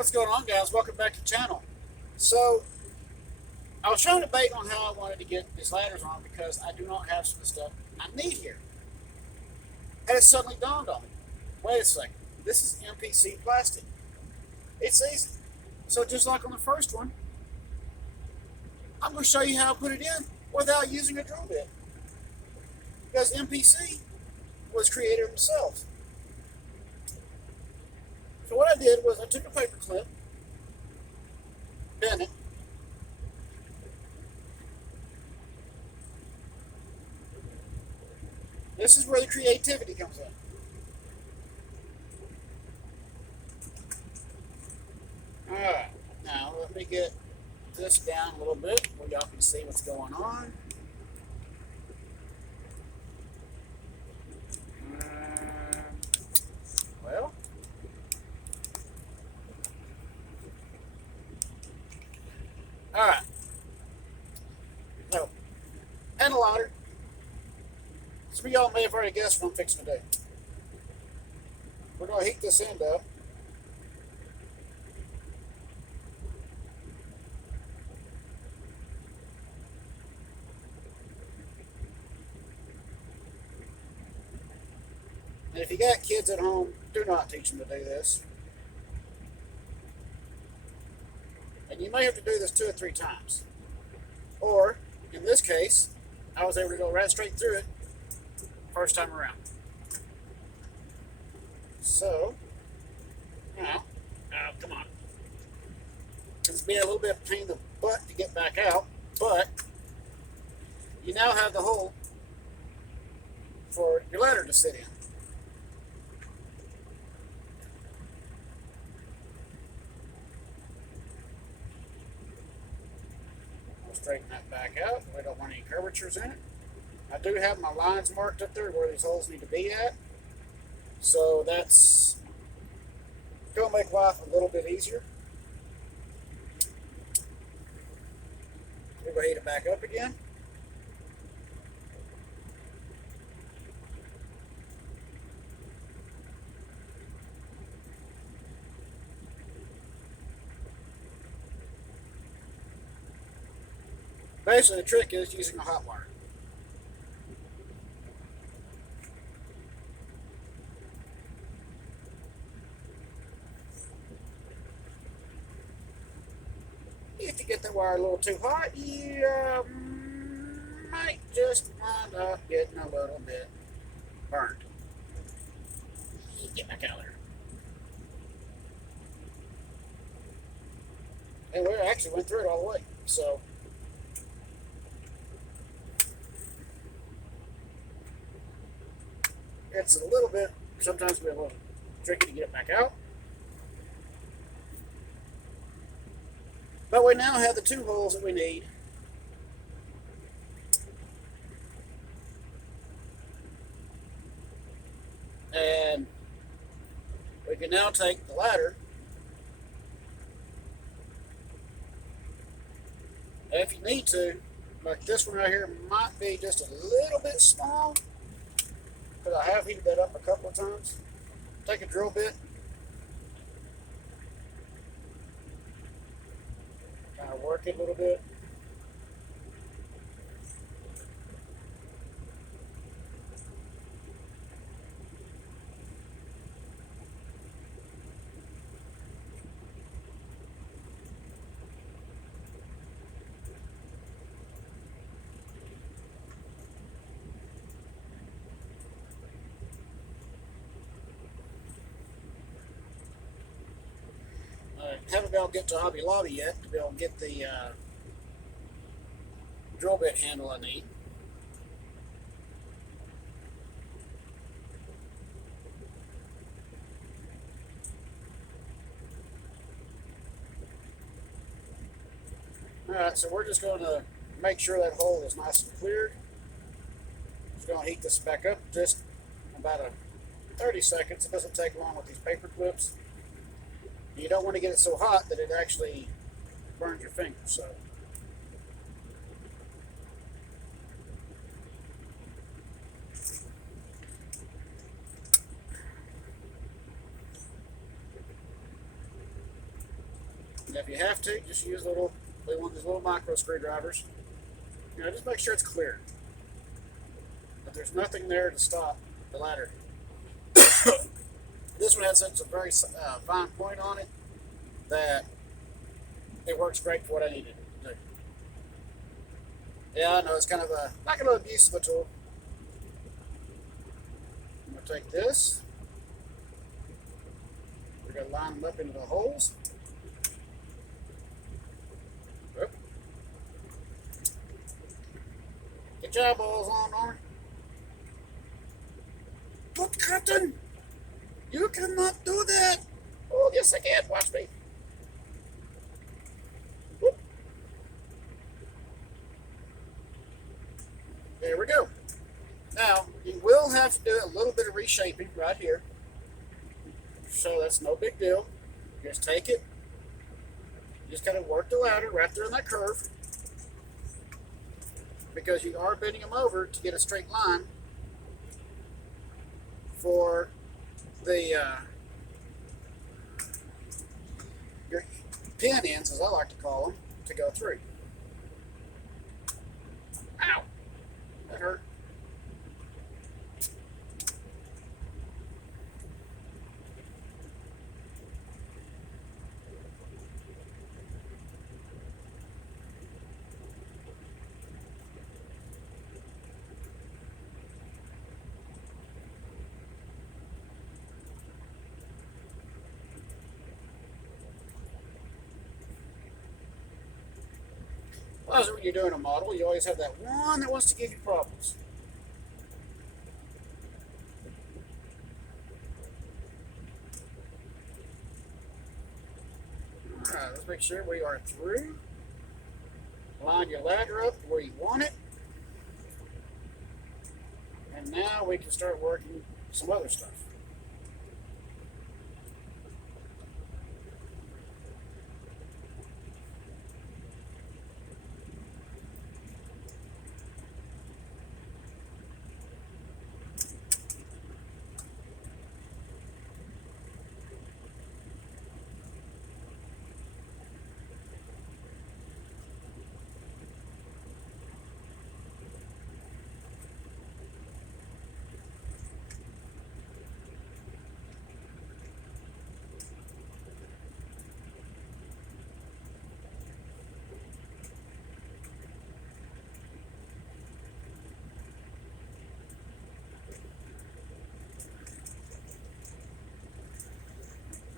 What's going on, guys? Welcome back to the channel. So, I was trying to debate on how I wanted to get these ladders on because I do not have some of the stuff I need here. And it suddenly dawned on me, wait a second, this is MPC plastic. It's easy. So just like on the first one, I'm going to show you how to put it in without using a drill bit. Because MPC was created himself. So what I did was I took a paper clip, bent it, this is where the creativity comes in. Alright, now let me get this down a little bit where y'all can see what's going on. Well, alright. So, and a ladder. Some of y'all may have already guessed what I'm fixing to do. We're going to heat this end up. And if you got kids at home, do not teach them to do this. And you may have to do this 2 or 3 times. Or, in this case, I was able to go right straight through it first time around. So, now, come on. It's been a little bit of pain in the butt to get back out, but you now have the hole for your ladder to sit in. We'll straighten that back out. We don't want any curvatures in it. I do have my lines marked up there where these holes need to be at. So that's going to make life a little bit easier. We'll go heat it back up again. Basically, the trick is using a hot wire. If you get the wire a little too hot, you might just wind up getting a little bit burned. Get back out there. And we actually went through it all the way. So, it's a little bit, sometimes we're a little tricky to get it back out. But we now have the 2 holes that we need. And we can now take the ladder. And if you need to, like this one right here might be just a little bit small, because I have heated that up a couple of times. Take a drill bit. Kind of work it a little bit. Haven't been able to get to Hobby Lobby yet to be able to get the drill bit handle I need. Alright, so we're just going to make sure that hole is nice and cleared. Just going to heat this back up just about 30 seconds. It doesn't take long with these paper clips. You don't want to get it so hot that it actually burns your fingers. So, And if you have to, just use one of these little micro screwdrivers. Just make sure it's clear. But there's nothing there to stop the ladder. This one has such a very fine point on it that it works great for what I needed to do. Yeah, I know it's kind of like an abuse of a tool. I'm going to take this. We're going to line them up into the holes. Oop. Get your eyeballs on, Arnie. But Captain, you cannot do that. Oh, yes I can. Watch me. Whoop. There we go. Now, you will have to do a little bit of reshaping right here. So that's no big deal. Just take it. Just kind of work the ladder right there in that curve. Because you are bending them over to get a straight line for the your pin ends, as I like to call them, to go through. Ow! That hurt. Well, when you're doing a model, you always have that one that wants to give you problems. Alright, let's make sure we are through. Line your ladder up where you want it. And now we can start working some other stuff.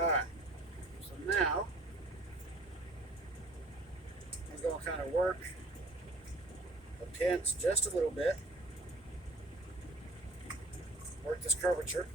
Alright, so now I'm going to kind of work the pins just a little bit. Work this curvature.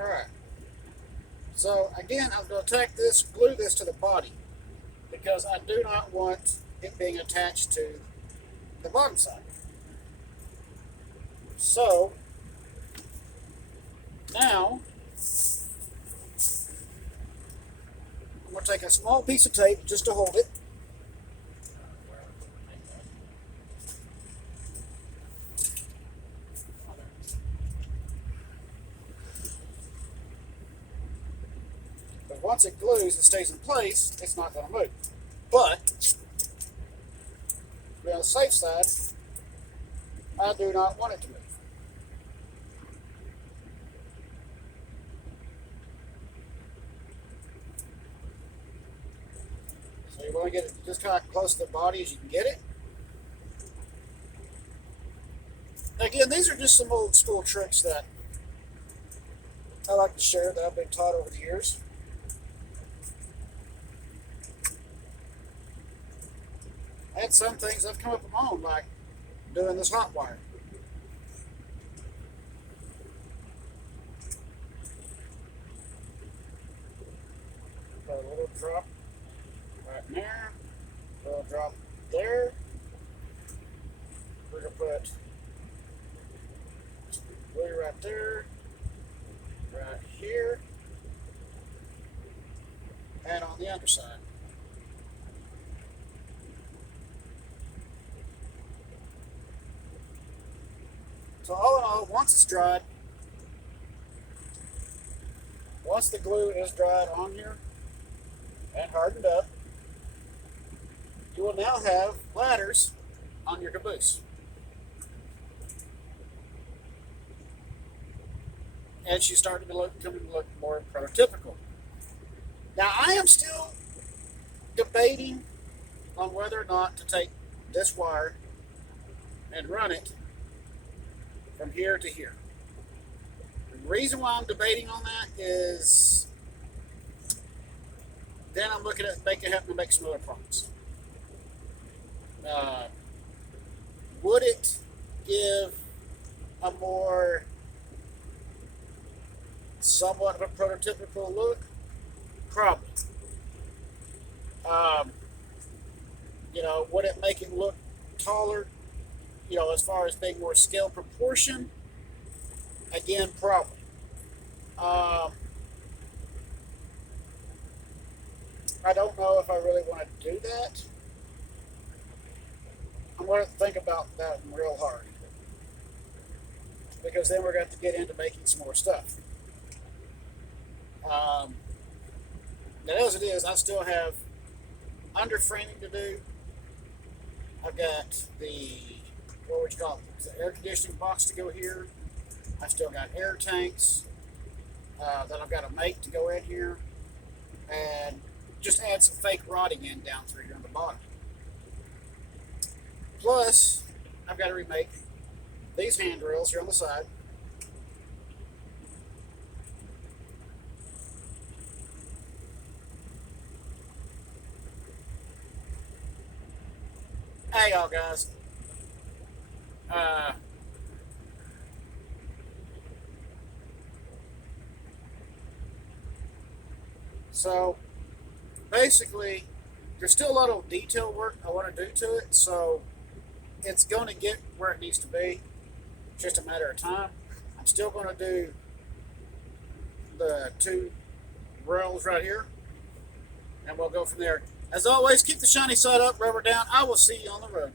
Alright. So again, I'm going to take this, glue this to the body because I do not want it being attached to the bottom side. So now I'm going to take a small piece of tape just to hold it. Once it glues and stays in place, it's not going to move. But, to be on the safe side, I do not want it to move. So you want to get it just kind of close to the body as you can get it. Again, these are just some old school tricks that I like to share that I've been taught over the years. And some things I've come up with my own, like doing this hot wire. Put a little drop right there, a little drop there. We're going to put glue right there, right here, and on the underside. So all in all, once it's dried, once the glue is dried on here and hardened up, you will now have ladders on your caboose. And she's starting to look more prototypical. Now I am still debating on whether or not to take this wire and run it from here to here. The reason why I'm debating on that is then I'm looking at having to make some other problems. Would it give a more somewhat of a prototypical look? Probably. Would it make it look taller? As far as being more scale proportion? Again, probably. I don't know if I really want to do that. I'm going to think about that real hard. Because then we're going to have to get into making some more stuff. Now, as it is, I still have underframing to do. I've got the air conditioning box to go here. I've still got air tanks that I've got to make to go in here. And just add some fake rotting in down through here on the bottom. Plus, I've got to remake these handrails here on the side. Hey, y'all guys. So, basically, there's still a lot of detail work I want to do to it, so it's going to get where it needs to be. It's just a matter of time. I'm still going to do the 2 rails right here, and we'll go from there. As always, keep the shiny side up, rubber down. I will see you on the road.